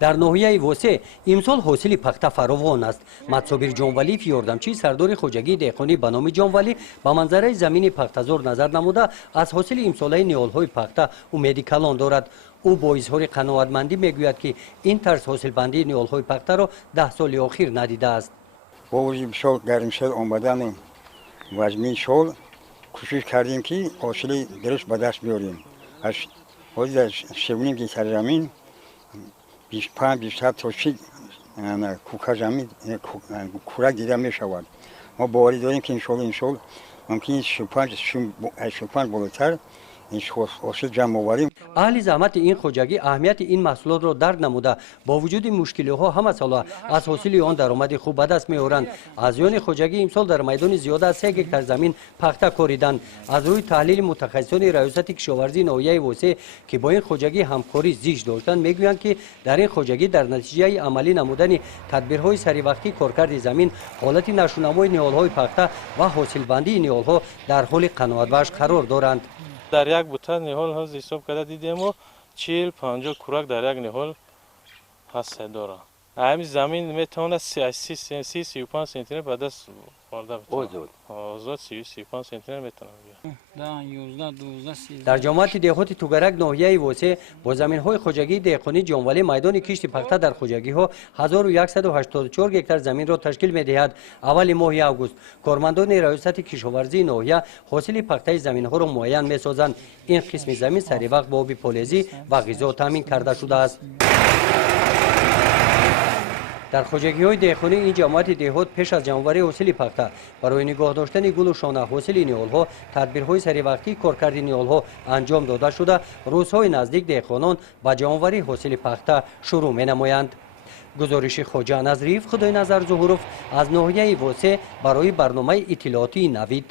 در ناحیه وسه امسال حاصل پخته فراوان است. متصابر جانولی فیاردمچی سردار خوجگی دهقانی به نام جانولی با منظره زمین پخته‌زار نظر نموده از حاصل امساله نیال‌های پخته امید کلان دارد. او با اظهار قناعتمندی میگوید که این طرز حاصل بندی نیال‌های پخته را 10 سال اخیر ندیده است. با وجود سال گرمسال آمدن وزمین سال کوشش کردیم که حاصل درست به دست بیاریم. از حدود 3.5 گیتار زمین 25-27 تا 30 کوکه زمین کورک دیده می شود. ما باوری داریم که این سال ممکن 35 بالاتر این حاصل جمع آوریم. اهل زحمت این خوجگی اهمیت این محصولات را درک نموده با وجود مشکل‌ها همه ساله از حاصل آن درآمد خوب به دست می‌آورند. اعضایان خوجگی امسال در میدان زیاد از 3 هکتار زمین پخته کاریدند. از روی تحلیل متخصصان ریاست کشاورزی ناحیه وسه که با این خوجگی همکاری زیست داشتند میگویند که در این خوجگی در نتیجه عملی نمودن تدبیرهای سریع کارکرد زمین حالت نشونمای نیال‌های پخته و حاصل بندی نیال‌ها در حال قناعت‌بخش قرار دارند. در یک بوته نهال ها حساب کرده دیدیم و 40-50 کورک در یک نهال هست داره. همین زمین میتونه 30-35 سانتی متر به دست آورده بتونه. آزاد 30-35 سانتی متر میتونه. در جامعه دهات توگرک ناحیه وسه با زمین‌های خوجگی دهقانی جانولی میدان کشت پخته در خوجگی‌ها 1184 هکتار زمین را تشکیل می‌دهد. اول ماه اوگوست کارمندان ریاست کشاورزی ناحیه حاصل پخته زمین‌ها را معین می‌سازند. این قسم زمین سریع وقت با آب پالایزی و غذا تامین کرده شده است. در خوجگی‌های دهقانی این جماعت دهات پیش از جمع‌آوری حاصل پخته برای نگاه داشتن گل و شانه حاصل نیال‌ها تدبیرهای سریع کارکرد نیال‌ها انجام داده شده. روزهای نزدیک دهقانان با جمع‌آوری حاصل پخته شروع می‌نمایند. گزارش خواجه نظریف خدای نظر ظهورов از ناحیه وسه برای برنامه اطلاعاتی نوید.